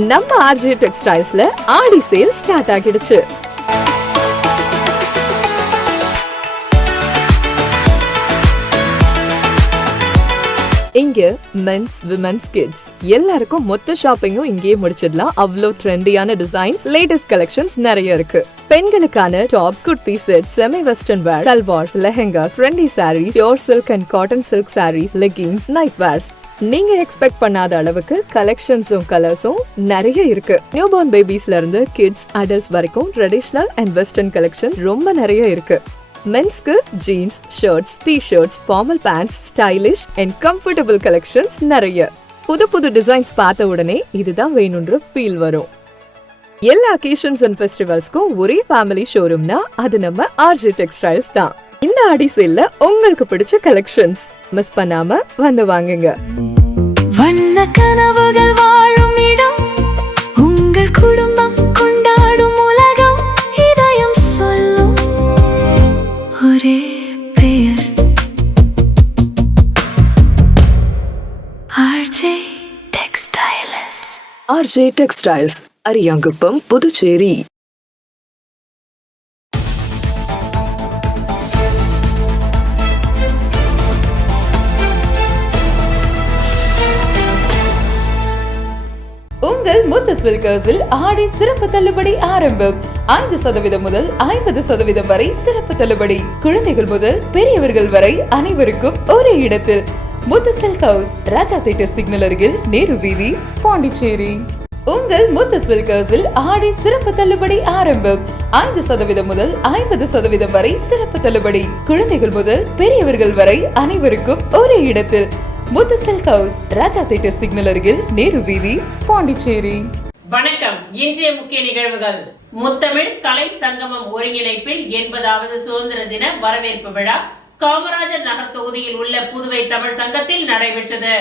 நம்ம ஆர்ஜே டெக்ஸ்டைல்ஸ்ல ஆடி sale start ஆகிடுச்சு. இங்க மென்ஸ், விமென்ஸ், கிட்ஸ் எல்லாருக்கும் மொத்த ஷாப்பிங்கும் இங்கேயே முடிச்சிடலாம். அவ்வளோ ட்ரெண்டியான டிசைன்ஸ், லேட்டஸ்ட் கலெக்ஷன்ஸ் நிறைய இருக்கு. பெண்களுக்கான tops, kurti set, semi western wear, salwars, lehengas, trendy saris, pure silk and cotton silk saris, leggings, night wears, நீங்க எக்ஸ்பெக்ட் பண்ணாத அளவுக்கு கலெக்ஷன்ஸும் கலர்ஸும் நிறைய இருக்கு. நியூ பார்ன் பேபிஸ்ல இருந்து கிட்ஸ், அடல்ட்ஸ் வரைக்கும் ட்ரெடிஷனல் அண்ட் வெஸ்டர்ன் கலெக்ஷன்ஸ் ரொம்ப நிறைய இருக்கு. மென்ஸ்க்கு jeans, shirts, T-shirts, formal pants, stylish and comfortable collections நிறைய. புது புது டிசைன்ஸ் பார்த்த உடனே இதுதான் வேணும்ன்ற ஃபீல் வரும். எல்லா அக்கேஷன்ஸ் அண்ட் ஃபெஸ்டிவல்ஸ்க்கும் ஒரே ஃபேமிலி ஷோரூம்னா அது நம்ம ஆர்ஜே டெக்ஸ்டைல்ஸ் தான். இந்த ஆடி சேல்ல உங்களுக்கு பிடிச்ச கலெக்ஷன்ஸ் மிஸ் பண்ணாம வந்து வாங்குங்க. வண்ண கனவுகள் வாழும் இடம், உங்கள் குடும்பம் கொண்டாடும் உலகம், இதயம் சொல்லும் ஒரே பெயர் RJ textiles. RJ textiles, Ariyankuppam, Puducherry. உங்கள் முத்து சில்கர்ஸில் ஆடி சிறப்பு தள்ளுபடி ஆரம்பம். 5% முதல் 50% வரை சிறப்பு தள்ளுபடி. குழந்தைகள் முதல் பெரியவர்கள் வரை அனைவருக்கும் ஒரே இடத்தில். முத்து சில்க் ஹவுஸ், ராஜா தியேட்டர் சிக்னல் அருகில், நேரு வீதி, பாண்டிச்சேரி. உங்கள் முத்து சில்கர்ஸில் ஆடி சிறப்பு தள்ளுபடி ஆரம்பம். 5% முதல் 50% வரை சிறப்பு தள்ளுபடி. குழந்தைகள் முதல் பெரியவர்கள் வரை அனைவருக்கும் ஒரே இடத்தில். முத்து சில்க் ஹவுஸ், ராஜா தியேட்டர் சிக்னல் அருகில், நேரு வீதி, பாண்டிச்சேரி. வணக்கம். இன்றைய முக்கிய நிகழ்வுகள். முத்தமிழ் கலை சங்கமம் ஒருங்கிணைப்பில் 80வது சுதந்திர தின வரவேற்பு விழா காமராஜர் நகர் தொகுதியில் உள்ள புதுவை தமிழ் சங்கத்தில் நடைபெற்றது.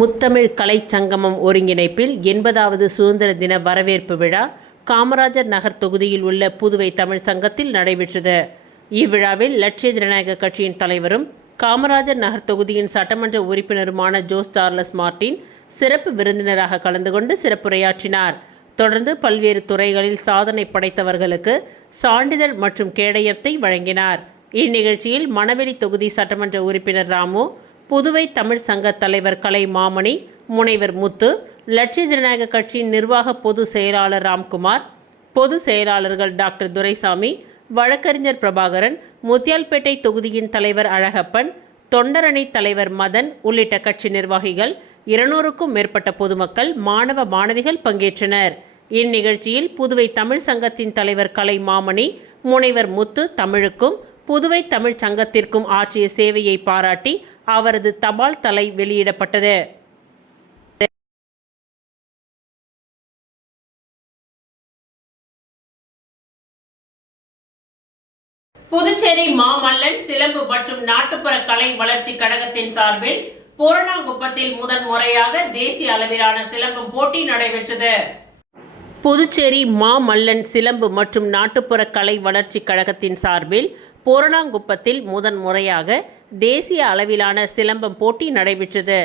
முத்தமிழ் கலை சங்கமம் ஒருங்கிணைப்பில் 80வது சுதந்திர தின வரவேற்பு விழா காமராஜர் நகர் தொகுதியில் உள்ள புதுவை தமிழ் சங்கத்தில் நடைபெற்றது. இவ்விழாவில் லட்சிய ஜனநாயக கட்சியின் தலைவரும் காமராஜர் நகர் தொகுதியின் சட்டமன்ற உறுப்பினருமான ஜோஸ் சார்லஸ் மார்டின் சிறப்பு விருந்தினராக கலந்து கொண்டு சிறப்புரையாற்றினார். தொடர்ந்து பல்வேறு துறைகளில் சாதனை படைத்தவர்களுக்கு சான்றிதழ் மற்றும் கேடயத்தை வழங்கினார். இந்நிகழ்ச்சியில் மணவெளி தொகுதி சட்டமன்ற உறுப்பினர் ராமு, புதுவை தமிழ் சங்க தலைவர் கலை மாமணி, முனைவர் முத்து, லட்சிய ஜனநாயக கட்சியின் நிர்வாக பொது செயலாளர் ராம்குமார், பொது செயலாளர்கள் டாக்டர் துரைசாமி, வழக்கறிஞர் பிரபாகரன், முத்தியால்பேட்டை தொகுதியின் தலைவர் அழகப்பன், தொண்டரணி தலைவர் மதன் உள்ளிட்ட கட்சி நிர்வாகிகள், 200க்கும் மேற்பட்ட பொதுமக்கள், மாணவ மாணவிகள் பங்கேற்றனர். இந்நிகழ்ச்சியில் புதுவை தமிழ் சங்கத்தின் தலைவர் கலை மாமணி, முனைவர் முத்து தமிழுக்கும் புதுவை தமிழ் சங்கத்திற்கும் ஆற்றிய சேவையை பாராட்டி அவரது தபால் தலை வெளியிடப்பட்டது. புதுச்சேரி மாமல்லன் சிலம்பு மற்றும் நாட்டுப்புற கலை வளர்ச்சி கழகத்தின் சார்பில் பூரணாங்குப்பத்தில் முதன் முறையாக தேசிய அளவிலான சிலம்பம் போட்டி நடைபெற்றது. புதுச்சேரி மாமல்லன் சிலம்பு மற்றும் நாட்டுப்புற கலை வளர்ச்சி கழகத்தின் சார்பில் பூரணாங்குப்பத்தில் முதன் முறையாக தேசிய அளவிலான சிலம்பம் போட்டி நடைபெற்றது.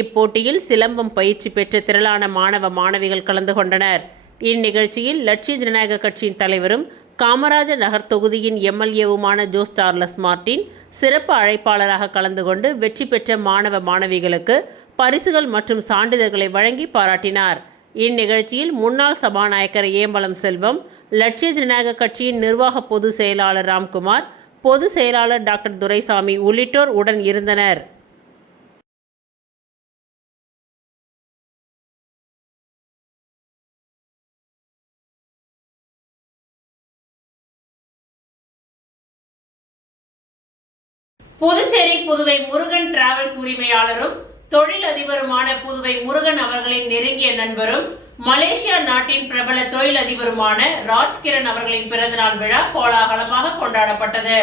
இப்போட்டியில் சிலம்பம் பயிற்சி பெற்ற திரளான மாணவ மாணவிகள் கலந்து கொண்டனர். இந்நிகழ்ச்சியில் லட்சிய ஜனநாயக கட்சியின் தலைவரும் காமராஜர் நகர் தொகுதியின் எம்எல்ஏவுமான ஜோஸ் சார்லஸ் மார்டின் சிறப்பு அழைப்பாளராக கலந்து கொண்டு வெற்றி பெற்ற மாணவ மாணவிகளுக்கு பரிசுகள் மற்றும் சான்றிதழ்களை வழங்கி பாராட்டினார். இந்நிகழ்ச்சியில் முன்னாள் சபாநாயகர் ஏம்பலம் செல்வம், லட்சிய ஜனநாயக கட்சியின் நிர்வாக பொது செயலாளர் ராம்குமார், பொது செயலாளர் டாக்டர் துரைசாமி உள்ளிட்டோர் உடன் இருந்தனர். புதுச்சேரி புதுவை முருகன் டிராவல்ஸ் உரிமையாளரும் தொழிலதிபருமான புதுவை முருகன் அவர்களின் நெருங்கிய நண்பரும் மலேசியா நாட்டின் பிரபல தொழிலதிபருமான ராஜ்கிரண் அவர்களின் பிறந்தநாள் விழா கோலாகலமாக கொண்டாடப்பட்டது.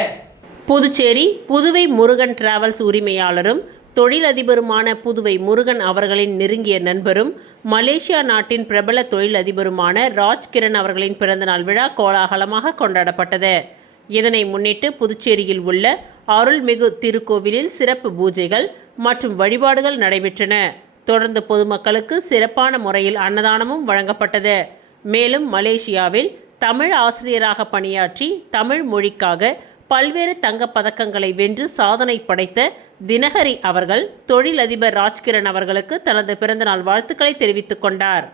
புதுச்சேரி புதுவை முருகன் டிராவல்ஸ் உரிமையாளரும் தொழிலதிபருமான புதுவை முருகன் அவர்களின் நெருங்கிய நண்பரும் மலேசியா நாட்டின் பிரபல தொழிலதிபருமான ராஜ்கிரண் அவர்களின் பிறந்தநாள் விழா கோலாகலமாக கொண்டாடப்பட்டது. இதனை முன்னிட்டு புதுச்சேரியில் உள்ள அருள்மிகு திருக்கோவிலில் சிறப்பு பூஜைகள் மற்றும் வழிபாடுகள் நடைபெற்றன. தொடர்ந்து பொதுமக்களுக்கு சிறப்பான முறையில் அன்னதானமும் வழங்கப்பட்டது. மேலும் மலேசியாவில் தமிழ் ஆசிரியராக பணியாற்றி தமிழ் மொழிக்காக பல்வேறு தங்கப் பதக்கங்களை வென்று சாதனை படைத்த தினகரி அவர்கள் தொழிலதிபர் ராஜ்கிரண் அவர்களுக்கு தனது பிறந்தநாள் வாழ்த்துக்களை தெரிவித்துக் கொண்டார்.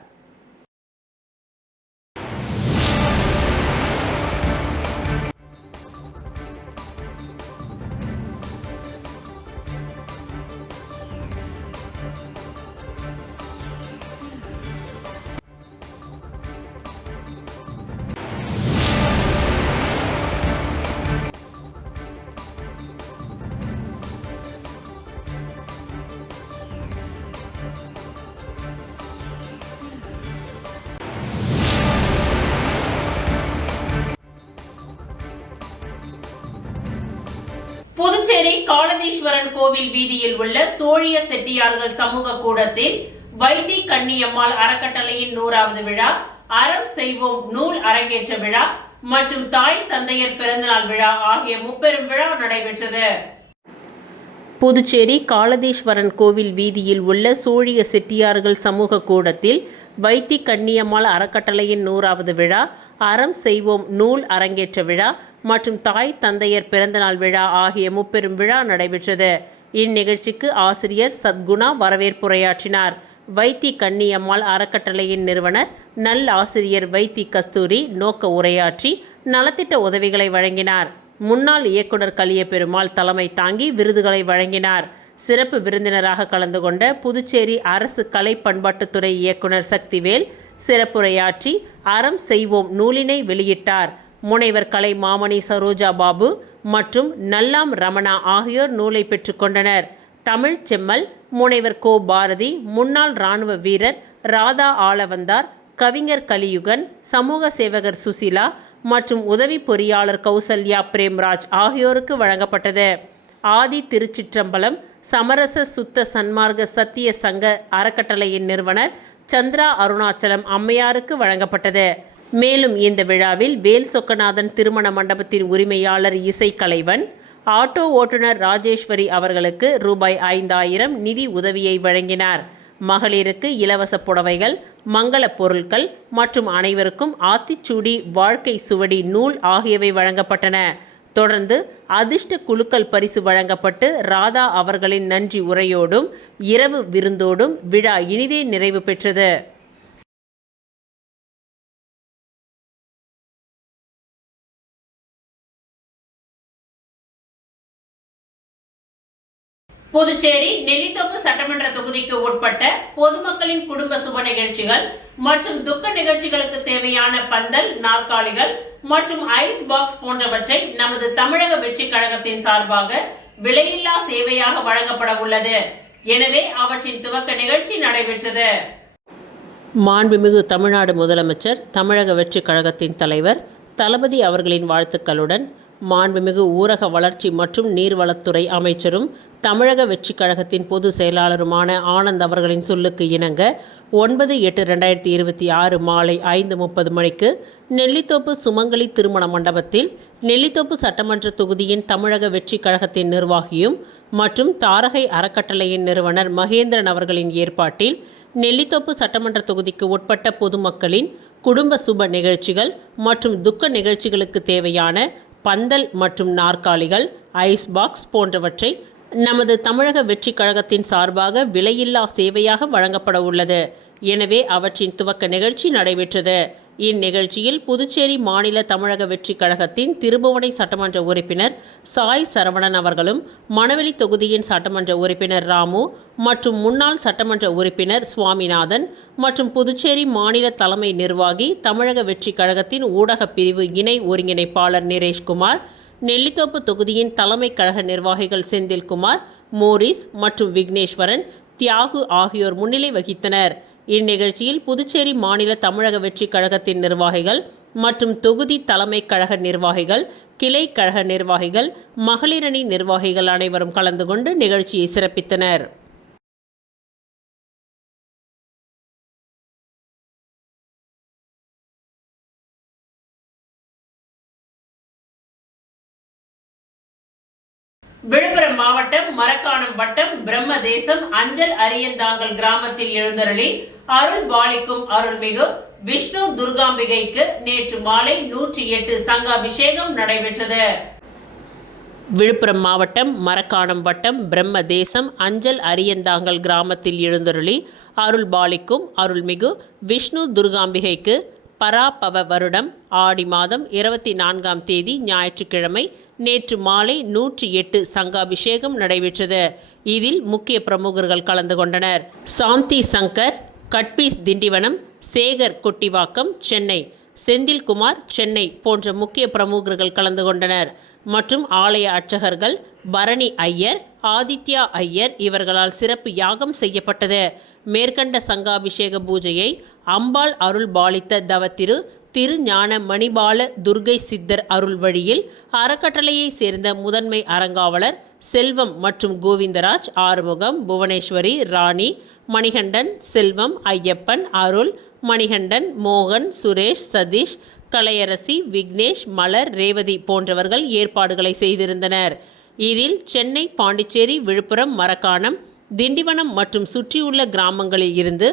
புதுச்சேரி காலதீஸ்வரன் கோவில் வீதியில் உள்ள சோழிய செட்டியார்கள் சமூக கூடத்தில் வைத்தி கன்னியம்மாள் அறக்கட்டளையின் 100வது விழா, அறம் செய்வோம் நூல் அரங்கேற்ற விழா மற்றும் தாய் தந்தையர் பிறந்தநாள் விழா ஆகிய முப்பெரும் விழா நடைபெற்றது. புதுச்சேரி காலதீஸ்வரன் கோவில் வீதியில் உள்ள சோழிய செட்டியார்கள் சமூக கூடத்தில் வைத்தி கன்னியம்மாள் அறக்கட்டளையின் 100வது விழா, அறம் செய்வோம் நூல் அரங்கேற்ற விழா மற்றும் தாய் தந்தையர் பிறந்தநாள் விழா ஆகிய முப்பெரும் விழா நடைபெற்றது. இந்நிகழ்ச்சிக்கு ஆசிரியர் சத்குணா வரவேற்புரையாற்றினார். வைத்தி கன்னியம்மாள் அறக்கட்டளையின் நிறுவனர் நல்லாசிரியர் வைத்தி கஸ்தூரி நோக்க உரையாற்றி நலத்திட்ட உதவிகளை வழங்கினார். முன்னாள் இயக்குனர் கலியபெருமாள் தலைமை தாங்கி விருதுகளை வழங்கினார். சிறப்பு விருந்தினராக கலந்து கொண்ட புதுச்சேரி அரசு கலை பண்பாட்டுத்துறை இயக்குனர் சக்திவேல் சிறப்புரையாற்றி அறம் செய்வோம் நூலினை வெளியிட்டார். முனைவர் கலை மாமணி சரோஜா பாபு மற்றும் நல்லாம் ரமணா ஆகியோர் நூலை பெற்றுக்கொண்டனர். தமிழ் செம்மல் முனைவர் கோ பாரதி, முன்னாள் இராணுவ வீரர் ராதா ஆளவந்தார், கவிஞர் கலியுகன், சமூக சேவகர் சுசிலா மற்றும் உதவி பொறியாளர் கௌசல்யா பிரேம்ராஜ் ஆகியோருக்கு வழங்கப்பட்டது. ஆதி திருச்சிற்றம்பலம் சமரச சுத்த சன்மார்க்க சத்திய சங்க அறக்கட்டளையின் நிறுவனர் சந்திரா அருணாச்சலம் அம்மையாருக்கு வழங்கப்பட்டது. மேலும் இந்த விழாவில் வேல் சொக்கநாதன் திருமண மண்டபத்தின் உரிமையாளர் இசை கலைவன், ஆட்டோ ஓட்டுநர் ராஜேஸ்வரி அவர்களுக்கு ரூபாய் 5000 நிதி உதவியை வழங்கினார். மகளிருக்கு இலவச புடவைகள், மங்கள பொருட்கள் மற்றும் அனைவருக்கும் ஆத்திச்சூடி, வாழ்க்கை சுவடி நூல் ஆகியவை வழங்கப்பட்டன. தொடர்ந்து அதிர்ஷ்ட குலுக்கல் பரிசு வழங்கப்பட்டு ராதா அவர்களின் நன்றி உரையோடும் இரவு விருந்தோடும் விழா இனிதே நிறைவு பெற்றது. புதுச்சேரி நெல்லித்தோப்பு சட்டமன்ற தொகுதிக்கு உட்பட்ட பொதுமக்களின் குடும்ப சுப நிகழ்ச்சிகள் மற்றும் துக்க நிகழ்ச்சிகளுக்கு தேவையான பந்தல், நாற்காலிகள் மற்றும் ஐஸ் பாக்ஸ் போன்றவற்றை நமது தமிழக வெற்றி கழகத்தின் சார்பாக விலையில்லா சேவையாக வழங்கப்பட உள்ளது. எனவே அவற்றின் துவக்க நிகழ்ச்சி நடைபெற்றது. மாண்புமிகு தமிழ்நாடு முதலமைச்சர், தமிழக வெற்றி கழகத்தின் தலைவர் தளபதி அவர்களின் வாழ்த்துக்களுடன் மாண்புமிகு ஊரக வளர்ச்சி மற்றும் நீர்வளத்துறை அமைச்சரும் தமிழக வெற்றி கழகத்தின் பொதுச் செயலாளருமான ஆனந்த் அவர்களின் சொல்லுக்கு இணங்க 9/8/2026 மாலை 5:30 மணிக்கு நெல்லித்தோப்பு சுமங்கலி திருமண மண்டபத்தில் நெல்லித்தோப்பு சட்டமன்ற தொகுதியின் தமிழக வெற்றி கழகத்தின் நிர்வாகியும் மற்றும் தாரகை அறக்கட்டளையின் நிறுவனர் மகேந்திரன் அவர்களின் ஏற்பாட்டில் நெல்லித்தோப்பு சட்டமன்ற தொகுதிக்கு உட்பட்ட பொதுமக்களின் குடும்ப சுப நிகழ்ச்சிகள் மற்றும் துக்க நிகழ்ச்சிகளுக்கு தேவையான பந்தல் மற்றும் நாற்காலிகள், ஐஸ் பாக்ஸ் போன்றவற்றை நமது தமிழக வெற்றி கழகத்தின் சார்பாக விலையில்லா சேவையாக வழங்கப்பட உள்ளது. எனவே அவற்றின் துவக்க நிகழ்ச்சி நடைபெற்றது. இந்நிகழ்ச்சியில் புதுச்சேரி மாநில தமிழக வெற்றி கழகத்தின் திருபுவனை சட்டமன்ற உறுப்பினர் சாய் சரவணன் அவர்களும், மணவெளி தொகுதியின் சட்டமன்ற உறுப்பினர் ராமு மற்றும் முன்னாள் சட்டமன்ற உறுப்பினர் சுவாமிநாதன் மற்றும் புதுச்சேரி மாநில தலைமை நிர்வாகி தமிழக வெற்றி கழகத்தின் ஊடக பிரிவு இணை ஒருங்கிணைப்பாளர் நிரேஷ்குமார், நெல்லித்தோப்பு தொகுதியின் தலைமை கழக நிர்வாகிகள் செந்தில்குமார், மோரிஸ் மற்றும் விக்னேஸ்வரன், தியாகு ஆகியோர் முன்னிலை வகித்தனர். இந்நிகழ்ச்சியில் புதுச்சேரி மாநில தமிழக வெற்றி கழகத்தின் நிர்வாகிகள் மற்றும் தொகுதி தலைமை கழக நிர்வாகிகள், கிளை கழக நிர்வாகிகள், மகளிரணி நிர்வாகிகள் அனைவரும் கலந்து கொண்டு நிகழ்ச்சியை சிறப்பித்தனர். விழுப்புரம் மாவட்டம் மரக்காணம் வட்டம் பிரம்மதேசம் அஞ்சல் அரியந்தாங்கல் கிராமத்தில் எழுந்தருளி அருள் பாலிக்கும் அருள்மிகு விஷ்ணு துர்காம்பிகைக்கு நேற்று மாலை 108 சங்காபிஷேகம் நடைபெற்றது. விழுப்புரம் மாவட்டம் மரக்காணம் வட்டம் பிரம்மதேசம் அஞ்சல் அரியந்தாங்கல் கிராமத்தில் எழுந்தருளி அருள் பாலிக்கும் அருள்மிகு விஷ்ணு துர்காம்பிகைக்கு பராபவ வருடம் ஆடி மாதம் 24ஆம் தேதி ஞாயிற்றுக்கிழமை நேற்று மாலை 108 சங்காபிஷேகம் நடைபெற்றது. இதில் முக்கிய பிரமுகர்கள் கலந்து கொண்டனர். சாந்தி சங்கர், கட்பீஸ் திண்டிவனம், சேகர் கொட்டிவாக்கம் சென்னை, செந்தில்குமார் சென்னை போன்ற முக்கிய பிரமுகர்கள் கலந்து கொண்டனர். மற்றும் ஆலய அர்ச்சகர்கள் பரணி ஐயர், ஆதித்யா ஐயர் இவர்களால் சிறப்பு யாகம் செய்யப்பட்டது. மேற்கண்ட சங்காபிஷேக பூஜையை அம்பாள் அருள் பாலித்த தவத்திரு திருஞான மணிபால துர்கை சித்தர் அருள் வழியில் அறக்கட்டளையை சேர்ந்த முதன்மை அறங்காவலர் செல்வம் மற்றும் கோவிந்தராஜ், ஆறுமுகம், புவனேஸ்வரி, ராணி, மணிகண்டன், செல்வம், ஐயப்பன், அருள், மணிகண்டன், மோகன், சுரேஷ், சதீஷ், கலையரசி, விக்னேஷ், மலர், ரேவதி போன்றவர்கள் ஏற்பாடுகளை செய்திருந்தனர். இதில் சென்னை, பாண்டிச்சேரி, விழுப்புரம், மரக்காணம், திண்டிவனம் மற்றும் சுற்றியுள்ள கிராமங்களில் இருந்து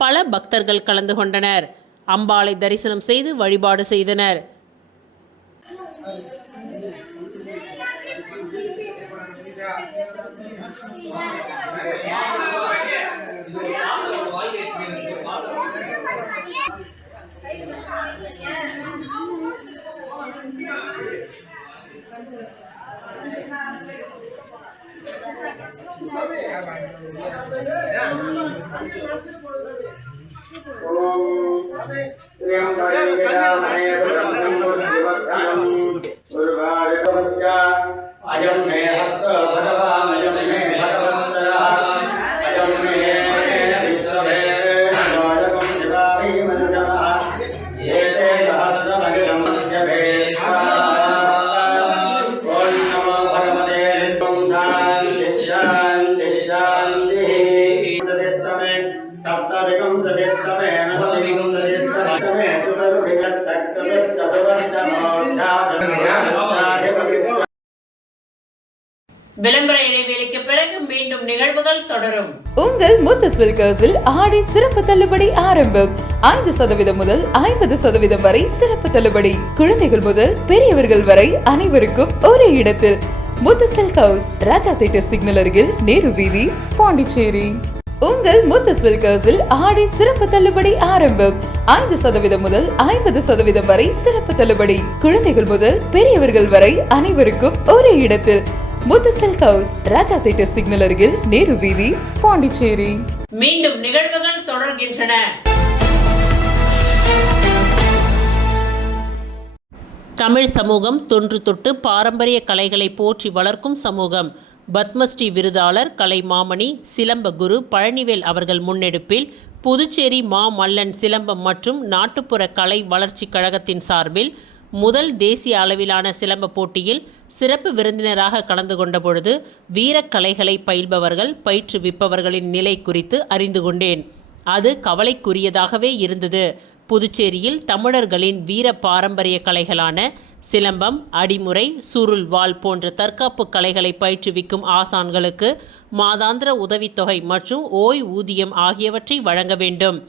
பல பக்தர்கள் கலந்து கொண்டனர். அம்பாளை தரிசனம் செய்து வழிபாடு செய்தனர். अयं मे हस्त भगवान् अयं मे भगवन्तरः अयं मे विश्ववे वायकं शिवामि मन्त्रः एते सहस्रमगिनं जपे ॐ नमो भगवते ॐ शान्ति शान्ति शान्तिः तदेत्तमे सप्तविकं तदेत्तमे नवविकं तदेत्तमे चतुर्विकं விளம்பர இடைவேளைக்கு பிறகு மீண்டும் நிகழ்வுகள் தொடரும். உங்கள் முத்து சில்கர்ஸில் ஆடி சிறப்பு தள்ளுபடி ஆரம்பம். 5% முதல் 50% வரை சிறப்பு தள்ளுபடி. குழந்தைகள் முதல் பெரியவர்கள் வரை அனைவருக்கும் ஒரே இடத்தில். முத்து சில்கர்ஸ், ராஜா தியேட்டர் சிக்னல் அருகில், நேரு வீதி, பாண்டிச்சேரி. உங்கள் முத்து சில்கர்ஸில் ஆடி சிறப்பு தள்ளுபடி ஆரம்பம். 5% முதல் 50% வரை சிறப்பு தள்ளுபடி. குழந்தைகள் முதல் பெரியவர்கள் வரை அனைவருக்கும் ஒரே இடத்தில். முத்து சில்க் ஹவுஸ், ராஜா தியேட்டர் சிக்னல் அருகில், நேரு வீதி, பாண்டிச்சேரி. மீண்டும் நிகழ்வுகள் தொடர்கின்றன. தமிழ் சமூகம் தொன்று தொட்டு பாரம்பரிய கலைகளை போற்றி வளர்க்கும் சமூகம். பத்மஸ்ரீ விருதாளர் கலை மாமணி சிலம்ப குரு பழனிவேல் அவர்கள் முன்னெடுப்பில் புதுச்சேரி மா மல்லன் சிலம்பம் மற்றும் நாட்டுப்புற கலை வளர்ச்சி கழகத்தின் சார்பில் முதல் தேசிய அளவிலான சிலம்ப போட்டியில் சிறப்பு விருந்தினராக கலந்து கொண்ட பொழுது வீரக்கலைகளை பயில்பவர்கள் பயிற்றுவிப்பவர்களின் நிலை குறித்து அறிந்து கொண்டேன். அது கவலைக்குரியதாகவே இருந்தது. புதுச்சேரியில் தமிழர்களின் வீர பாரம்பரிய கலைகளான சிலம்பம், அடிமுறை, சுருள், வாள் போன்ற தற்காப்பு கலைகளை பயிற்றுவிக்கும் ஆசான்களுக்கு மாதாந்திர உதவித்தொகை மற்றும் ஓய்வூதியம் ஆகியவற்றை வழங்க வேண்டும்.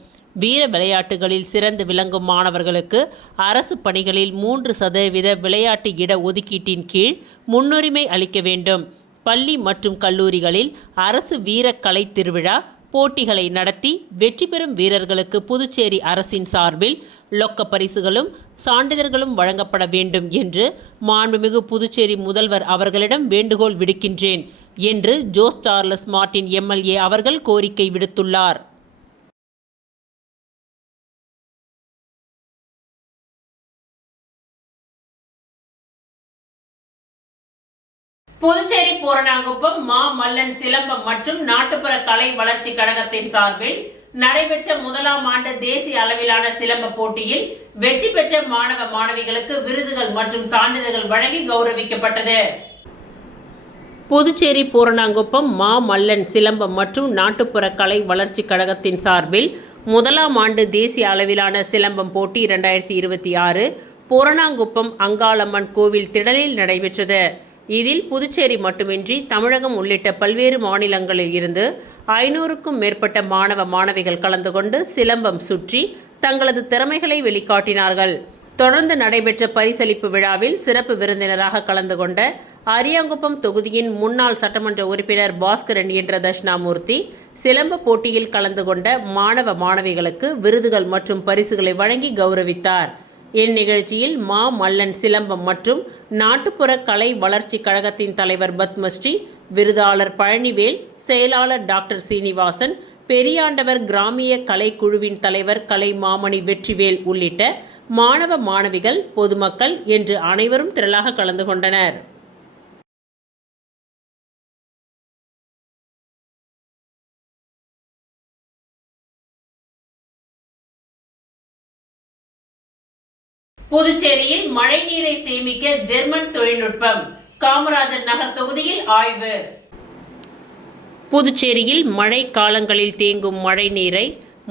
வீர விளையாட்டுகளில் சிறந்து விளங்கும் மாணவர்களுக்கு அரசு பணிகளில் 3% விளையாட்டு இட ஒதுக்கீட்டின் கீழ் முன்னுரிமை அளிக்க வேண்டும். பள்ளி மற்றும் கல்லூரிகளில் அரசு வீரக்கலை திருவிழா போட்டிகளை நடத்தி வெற்றி பெறும் வீரர்களுக்கு புதுச்சேரி அரசின் சார்பில் லொக்க பரிசுகளும் சான்றிதழ்களும் வழங்கப்பட வேண்டும் என்று மாண்புமிகு புதுச்சேரி முதல்வர் அவர்களிடம் வேண்டுகோள் விடுக்கின்றேன் என்று ஜோஸ் சார்லஸ் மார்டின் MLA அவர்கள் கோரிக்கை விடுத்துள்ளார். புதுச்சேரி பூரணாங்குப்பம் மா மல்லன் சிலம்பம் மற்றும் நாட்டுப்புற கலை வளர்ச்சி கழகத்தின் சார்பில் நடைபெற்ற முதலாம் ஆண்டு தேசிய அளவிலான சிலம்ப போட்டியில் வெற்றி பெற்ற மாணவ மாணவிகளுக்கு விருதுகள் மற்றும் சான்றிதழ்கள் வழங்கி கௌரவிக்கப்பட்டது. புதுச்சேரி பூரணாங்குப்பம் மா மல்லன் சிலம்பம் மற்றும் நாட்டுப்புற கலை வளர்ச்சி கழகத்தின் சார்பில் முதலாம் ஆண்டு தேசிய அளவிலான சிலம்பம் போட்டி 2026 பூரணாங்குப்பம் அங்காளம்மன் கோவில் திடலில் நடைபெற்றது. இதில் புதுச்சேரி மட்டுமின்றி தமிழகம் உள்ளிட்ட பல்வேறு மாநிலங்களில் இருந்து 500க்கும் மேற்பட்ட மாணவ மாணவிகள் கலந்து கொண்டு சிலம்பம் சுற்றி தங்களது திறமைகளை வெளிக்காட்டினார்கள். தொடர்ந்து நடைபெற்ற பரிசளிப்பு விழாவில் சிறப்பு விருந்தினராக கலந்து கொண்ட அரியாங்குப்பம் தொகுதியின் முன்னாள் சட்டமன்ற உறுப்பினர் பாஸ்கரன் என்ற தட்சிணாமூர்த்தி சிலம்ப போட்டியில் கலந்து கொண்ட மாணவ மாணவிகளுக்கு விருதுகள் மற்றும் பரிசுகளை வழங்கி கௌரவித்தார். இந்நிகழ்ச்சியில் மல்லன் சிலம்பம் மற்றும் நாட்டுப்புற கலை வளர்ச்சி கழகத்தின் தலைவர் பத்மஸ்ரீ, விருதாளர் பழனிவேல், செயலாளர் டாக்டர் சீனிவாசன், பெரியாண்டவர் கிராமிய கலை குழுவின் தலைவர் கலை மாமணி வெற்றிவேல் உள்ளிட்ட மாணவ மாணவிகள், பொதுமக்கள் என்று அனைவரும் திரளாக கலந்து கொண்டனர். புதுச்சேரியில் மழை நீரை சேமிக்க ஜெர்மன் தொழில்நுட்பம், காமராஜர் நகர் தொகுதியில் ஆய்வு. புதுச்சேரியில் மழை காலங்களில் தேங்கும் மழை நீரை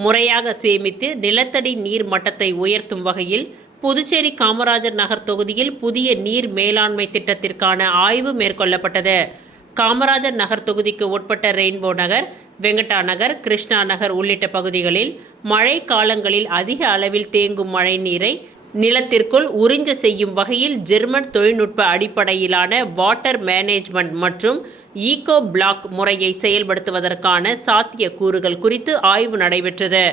முறையாக சேமித்து நிலத்தடி நீர் மட்டத்தை உயர்த்தும் வகையில் புதுச்சேரி காமராஜர் நகர் தொகுதியில் புதிய நீர் மேலாண்மை திட்டத்திற்கான ஆய்வு மேற்கொள்ளப்பட்டது. காமராஜர் நகர் தொகுதிக்கு உட்பட்ட ரெயின்போ நகர், வெங்கடா நகர், கிருஷ்ணா நகர் உள்ளிட்ட பகுதிகளில் மழை காலங்களில் அதிக அளவில் தேங்கும் மழை நீரை நிலத்திற்குள் உறிஞ்ச செய்யும் வகையில் ஜெர்மன் தொழில்நுட்ப அடிப்படையிலான வாட்டர் மேனேஜ்மெண்ட் மற்றும் ஈகோ பிளாக் முறையை செயல்படுத்துவதற்கான சாத்திய கூறுகள் குறித்து ஆய்வு நடைபெற்றது.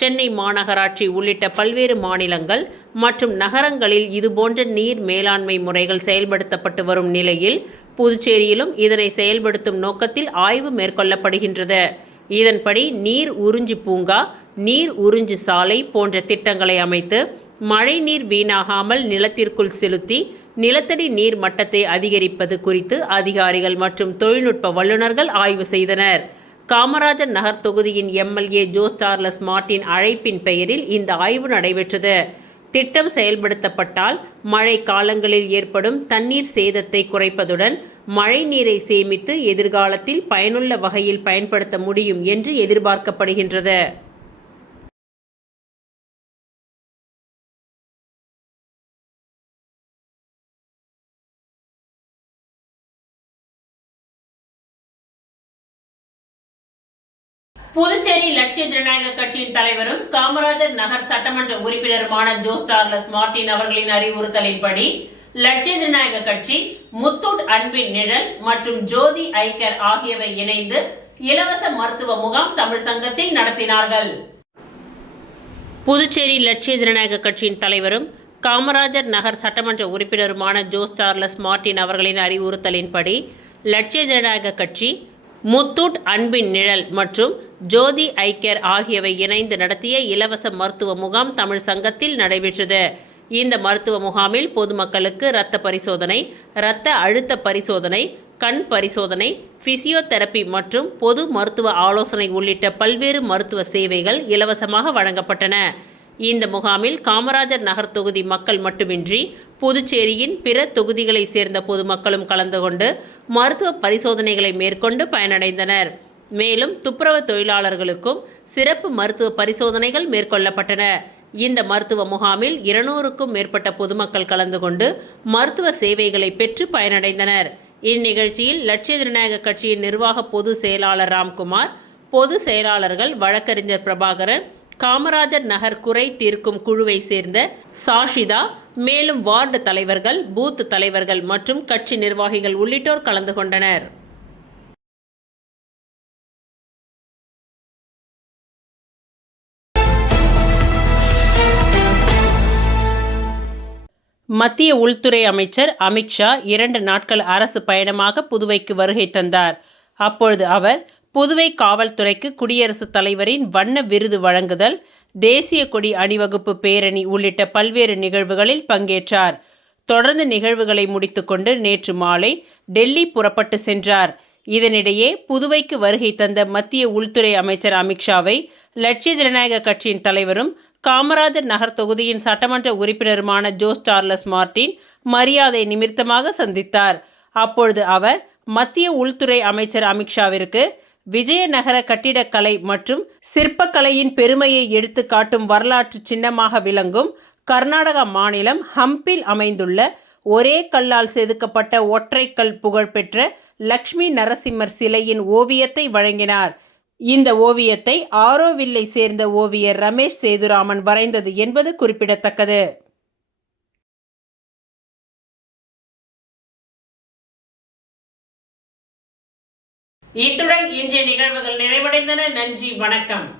சென்னை மாநகராட்சி உள்ளிட்ட பல்வேறு மாநிலங்கள் மற்றும் நகரங்களில் இதுபோன்ற நீர் மேலாண்மை முறைகள் செயல்படுத்தப்பட்டு வரும் நிலையில் புதுச்சேரியிலும் இதனை செயல்படுத்தும் நோக்கத்தில் ஆய்வு மேற்கொள்ளப்படுகின்றது. இதன்படி நீர் உறிஞ்சி பூங்கா, நீர் உறிஞ்சி சாலை போன்ற திட்டங்களை அமைத்து மழை நீர் வீணாகாமல் நிலத்திற்குள் செலுத்தி நிலத்தடி நீர் மட்டத்தை அதிகரிப்பது குறித்து அதிகாரிகள் மற்றும் தொழில்நுட்ப வல்லுநர்கள் ஆய்வு செய்தனர். காமராஜர் நகர் தொகுதியின் எம்எல்ஏ ஜோஸ் சார்லஸ் மார்ட்டின் அழைப்பின் பெயரில் இந்த ஆய்வு நடைபெற்றது. திட்டம் செயல்படுத்தப்பட்டால் மழை காலங்களில் ஏற்படும் தண்ணீர் சேதத்தை குறைப்பதுடன் மழை நீரை சேமித்து எதிர்காலத்தில் பயனுள்ள வகையில் பயன்படுத்த முடியும் என்று எதிர்பார்க்கப்படுகின்றது. புதுச்சேரி லட்சிய ஜனநாயக கட்சியின் தலைவரும் காமராஜர் நகர் சட்டமன்ற உறுப்பினருமான ஜோஸ் சார்லஸ் மார்ட்டின் அவர்களின் அறிவுறுத்தலின்படி லட்சிய ஜனநாயக கட்சி, முத்தூட் அன்பின் நிழல் மற்றும் ஜோதி ஐக்கர் ஆகியவை இணைந்து இலவச மருத்துவ முகாம் தமிழ் சங்கத்தில் நடத்தினார்கள். புதுச்சேரி லட்சிய ஜனநாயக கட்சியின் தலைவரும் காமராஜர் நகர் சட்டமன்ற உறுப்பினருமான ஜோஸ் சார்லஸ் மார்ட்டின் அவர்களின் அறிவுறுத்தலின்படி லட்சிய ஜனநாயக கட்சி, முத்தூட் அன்பின் நிழல் மற்றும் ஜோதி ஐக்கர் ஆகியவை இணைந்து நடத்திய இலவச மருத்துவ முகாம் தமிழ் சங்கத்தில் நடைபெற்றது. இந்த மருத்துவ முகாமில் பொதுமக்களுக்கு இரத்த பரிசோதனை, இரத்த அழுத்த பரிசோதனை, கண் பரிசோதனை, பிசியோதெரபி மற்றும் பொது மருத்துவ ஆலோசனை உள்ளிட்ட பல்வேறு மருத்துவ சேவைகள் இலவசமாக வழங்கப்பட்டன. இந்த முகாமில் காமராஜர் நகர் தொகுதி மக்கள் மட்டுமின்றி புதுச்சேரியின் பிற தொகுதிகளை சேர்ந்த பொதுமக்களும் கலந்து கொண்டு மருத்துவ பரிசோதனைகளை மேற்கொண்டு பயனடைந்தனர். மேலும் துப்புரவு தொழிலாளர்களுக்கும் சிறப்பு மருத்துவ பரிசோதனைகள் மேற்கொள்ளப்பட்டன. இந்த மருத்துவ முகாமில் 200க்கும் மேற்பட்ட பொதுமக்கள் கலந்து கொண்டு மருத்துவ சேவைகளை பெற்று பயனடைந்தனர். இந்நிகழ்ச்சியில் லட்சிய ஜனநாயக கட்சியின் நிர்வாக பொது செயலாளர் ராம்குமார், பொது செயலாளர்கள் வழக்கறிஞர் பிரபாகரன், காமராஜர் நகர் குறை தீர்க்கும் குழுவை சேர்ந்த சாஷிதா, மேலும் வார்டு தலைவர்கள், பூத் தலைவர்கள் மற்றும் கட்சி நிர்வாகிகள் உள்ளிட்டோர் கலந்து கொண்டனர். மத்திய உள்துறை அமைச்சர் அமித்ஷா 2 நாட்கள் அரசு பயணமாக புதுவைக்கு வருகை தந்தார். அப்பொழுது அவர் புதுவை காவல்துறைக்கு குடியரசுத் தலைவரின் வண்ண விருது வழங்குதல், தேசிய கொடி அணிவகுப்பு பேரணி உள்ளிட்ட பல்வேறு நிகழ்வுகளில் பங்கேற்றார். தொடர்ந்து நிகழ்வுகளை முடித்துக்கொண்டு நேற்று மாலை டெல்லி புறப்பட்டு சென்றார். இதனிடையே புதுவைக்கு வருகை தந்த மத்திய உள்துறை அமைச்சர் அமித்ஷாவை லட்சிய ஜனநாயக கட்சியின் தலைவரும் காமராஜர் நகர் தொகுதியின் சட்டமன்ற உறுப்பினருமான ஜோஸ் சார்லஸ் மார்ட்டின் மரியாதை நிமித்தமாக சந்தித்தார். அப்பொழுது அவர் மத்திய உள்துறை அமைச்சர் அமித்ஷாவிற்கு விஜயநகர கட்டிடக்கலை மற்றும் சிற்பக்கலையின் பெருமையை எடுத்து காட்டும் வரலாற்று சின்னமாக விளங்கும் கர்நாடகா மாநிலம் ஹம்பில் அமைந்துள்ள ஒரே கல்லால் செதுக்கப்பட்ட ஒற்றைக்கல் புகழ்பெற்ற லக்ஷ்மி நரசிம்மர் சிலையின் ஓவியத்தை வழங்கினார். இந்த ஓவியத்தை ஆரோவில்லை சேர்ந்த ஓவியர் ரமேஷ் சேதுராமன் வரைந்தது என்பது குறிப்பிடத்தக்கது. இத்துடன் இன்றைய நிகழ்வுகள் நிறைவடைந்தன. நன்றி, வணக்கம்.